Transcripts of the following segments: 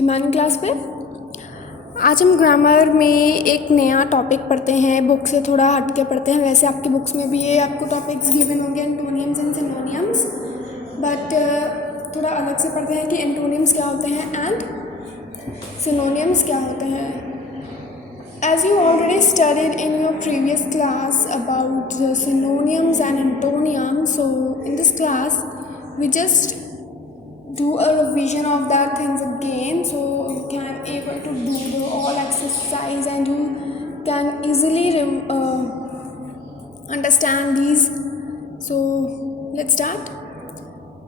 Morning class पे आज हम ग्रामर में एक नया टॉपिक पढ़ते हैं। बुक से थोड़ा हट के पढ़ते हैं। वैसे आपकी बुक्स में भी ये आपको टॉपिक्स गिवन होंगे एंटोनियम्स एंड सिनोनियम्स, बट थोड़ा अलग से पढ़ते हैं कि एंटोनियम्स क्या होते हैं एंड सिनोनियम्स क्या होते हैं। As you already studied in your previous class about the synonyms and antonyms, so in this class we just do a revision of that things again, so you can able to do the all exercise and you can easily understand these. So let's start.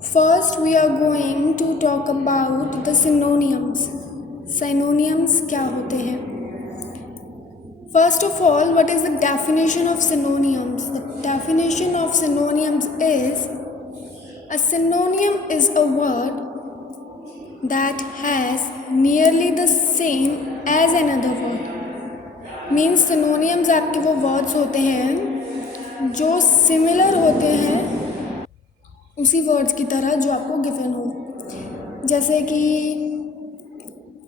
First we are going to talk about the synonyms. Synonyms क्या होते हैं? First of all, what is the definition of synonyms? The definition of synonyms is a synonym is a word that has nearly the same as another word. Means synonyms आपके वो words होते हैं जो similar होते हैं उसी words की तरह जो आपको given हो। जैसे कि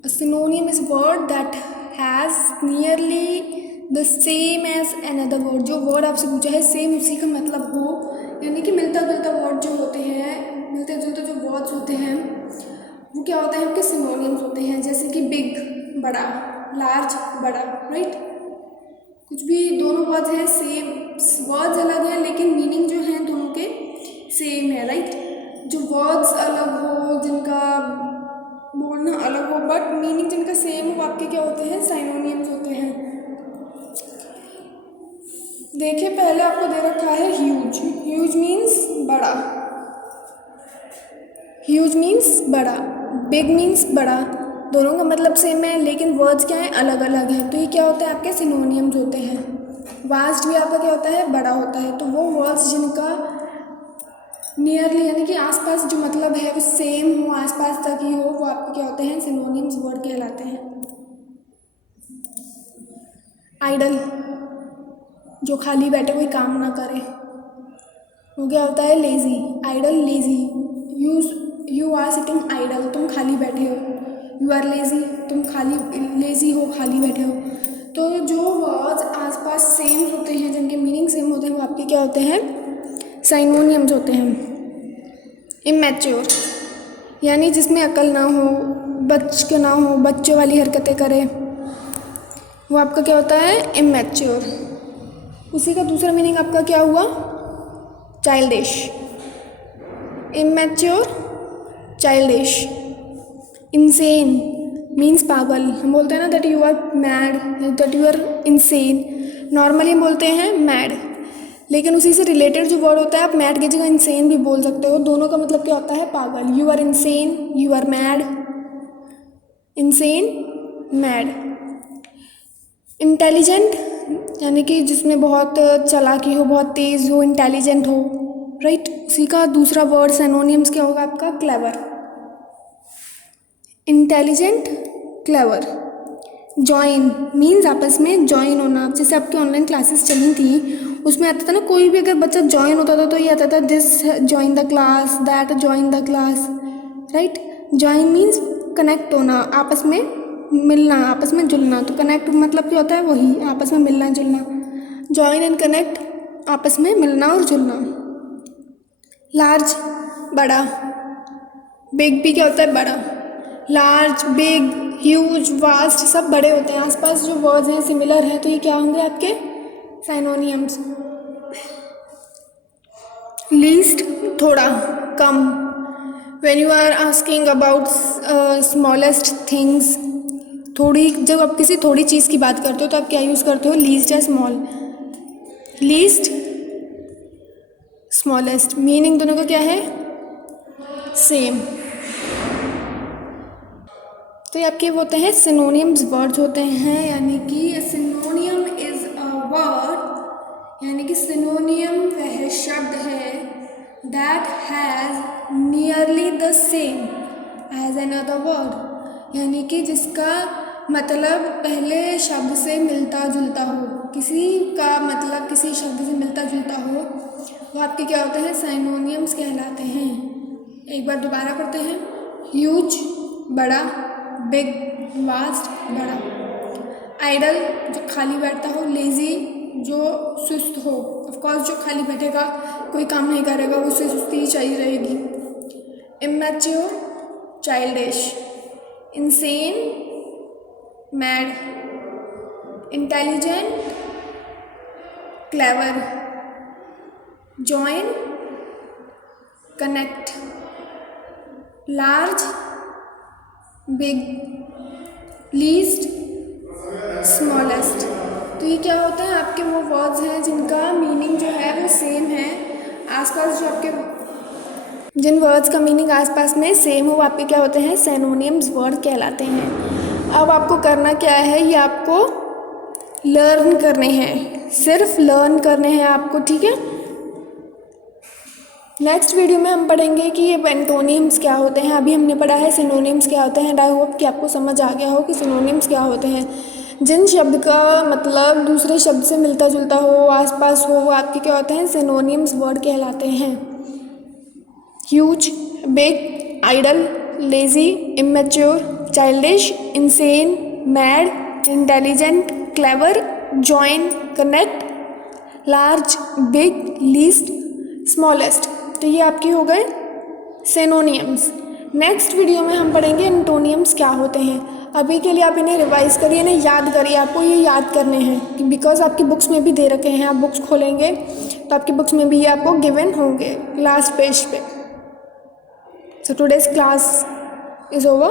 a synonym is word that has nearly the same as another word. जो word आपसे पूछा है सेम उसी का मतलब हो, यानी कि मिलता जुलता वर्ड जो होते हैं, मिलते जुलते जो वर्ड्स होते हैं वो क्या होते हैं आपके सिनोनिम्स होते हैं। जैसे कि बिग बड़ा, लार्ज बड़ा, राइट। कुछ भी दोनों वर्ड्स हैं सेम, वर्ड्स अलग हैं लेकिन मीनिंग जो है दोनों के सेम है, राइट। जो वर्ड्स अलग हो, जिनका बोलना अलग हो बट मीनिंग जिनका सेम हो, आपके क्या होते हैं, सिनोनिम्स होते हैं। देखिए पहले आपको दे रखा है ह्यूज। ह्यूज मीन्स बड़ा, ह्यूज मीन्स बड़ा, बिग मीन्स बड़ा, दोनों का मतलब सेम है लेकिन वर्ड्स क्या है, अलग अलग है। तो ये क्या होता है आपके सिनोनियम्स होते हैं। वास्ट भी आपका क्या होता है, बड़ा होता है। तो वो वर्ड्स जिनका नियरली यानी कि आसपास जो मतलब है वो सेम हो, आसपास तक ही हो, वो आपके क्या होते हैं, सिनोनियम्स वर्ड कहलाते हैं। आइडल, जो खाली बैठे कोई काम ना करे, वो क्या होता है, lazy. Idle lazy, you are sitting idle, तुम खाली बैठे हो। यू आर लेज़ी, तुम लेज़ी हो, खाली बैठे हो। तो जो वर्ड्स आसपास सेम होते हैं, जिनके मीनिंग सेम होते हैं, वो आपके क्या होते हैं, सिनोनियम्स होते हैं। इमैच्योर यानी जिसमें अकल ना हो, बच्चे ना हो, बच्चों वाली हरकतें करे, वो आपका क्या होता है, इमैच्योर। उसी का दूसरा मीनिंग आपका क्या हुआ, childish. Immature, childish. Insane means पागल। हम बोलते हैं ना that you are mad, that you are insane, normally हम बोलते हैं मैड, लेकिन उसी से रिलेटेड जो वर्ड होता है आप मैड की जगह इंसेन भी बोल सकते हो। दोनों का मतलब क्या होता है, पागल। You are insane, you are mad, insane, mad. Intelligent यानी कि जिसमें बहुत चालाकी हो, बहुत तेज़ हो, इंटेलिजेंट हो, राइट। उसी का दूसरा वर्ड सिनोनिम्स क्या होगा आपका, clever. Intelligent, clever. Join means आपस में जॉइन होना। जैसे आपकी ऑनलाइन क्लासेस चली थी उसमें आता था ना, कोई भी अगर बच्चा जॉइन होता था तो ये आता था this join the class, that join the class, right. Join means connect होना, आपस में मिलना, आपस में जुलना। तो कनेक्ट मतलब क्या होता है, वही आपस में मिलना जुलना। जॉइन एंड कनेक्ट, आपस में मिलना और जुलना। लार्ज, बड़ा। बिग भी क्या होता है, बड़ा। लार्ज, बिग, ह्यूज, वास्ट सब बड़े होते हैं। आसपास जो वर्ड्स हैं सिमिलर हैं तो ये क्या होंगे आपके, सिनोनियम्स। लीस्ट, थोड़ा, कम। When you are asking about smallest things, थोड़ी, जब आप किसी थोड़ी चीज़ की बात करते हो तो आप क्या यूज़ करते हो, लीस्ट या स्मॉल। लीस्ट, स्मॉलेस्ट, मीनिंग दोनों का क्या है, सेम। तो ये आपके होते हैं सिनोनियम्स वर्ड्स होते हैं, यानी कि सिनोनियम इज अ वर्ड, यानी कि सिनोनियम वह शब्द है that has nearly the same as another word, यानी कि जिसका मतलब पहले शब्द से मिलता जुलता हो। किसी का मतलब किसी शब्द से मिलता जुलता हो वो आपके क्या होते हैं, सिनोनियम्स कहलाते हैं। एक बार दोबारा पढ़ते हैं। ह्यूज, बड़ा। बिग वास्ट बड़ा, आइडल जो खाली बैठता हो, लेजी जो सुस्त हो, ऑफकोर्स जो खाली बैठेगा कोई काम नहीं करेगा उसे सुस्ती ही चाहिए रहेगी, immature childish, insane mad, intelligent clever, join connect, large big, least smallest. तो ये क्या होते हैं, आपके वो वर्ड्स हैं जिनका मीनिंग जो है वो सेम है, आसपास जो आपके जिन वर्ड्स का मीनिंग आसपास में सेम हो वो आपके क्या होते हैं, सिनोनिम्स वर्ड कहलाते हैं। अब आपको करना क्या है, ये आपको लर्न करने हैं, सिर्फ लर्न करने हैं आपको, ठीक है। नेक्स्ट वीडियो में हम पढ़ेंगे कि ये एंटोनिम्स क्या होते हैं। अभी हमने पढ़ा है सिनोनिम्स क्या होते हैं। आई होप कि आपको समझ आ गया हो कि सिनोनिम्स क्या होते हैं। जिन शब्द का मतलब दूसरे शब्द से मिलता जुलता हो, आसपास हो, वो आपके क्या होते हैं, सिनोनिम्स वर्ड कहलाते हैं। Huge, big, idle, lazy, immature, childish, insane, mad, intelligent, clever, join, connect, large, big, least, smallest. तो ये आपके हो गए सिनोनिम्स। नेक्स्ट वीडियो में हम पढ़ेंगे एंटोनिम्स क्या होते हैं। अभी के लिए आप इन्हें रिवाइज करिए, इन्हें याद करिए, आपको ये याद करने हैं बिकॉज आपकी बुक्स में भी दे रखे हैं। आप बुक्स खोलेंगे तो आपकी बुक्स में भी ये आपको गिवन होंगे लास्ट पेज पे। So today's class is over.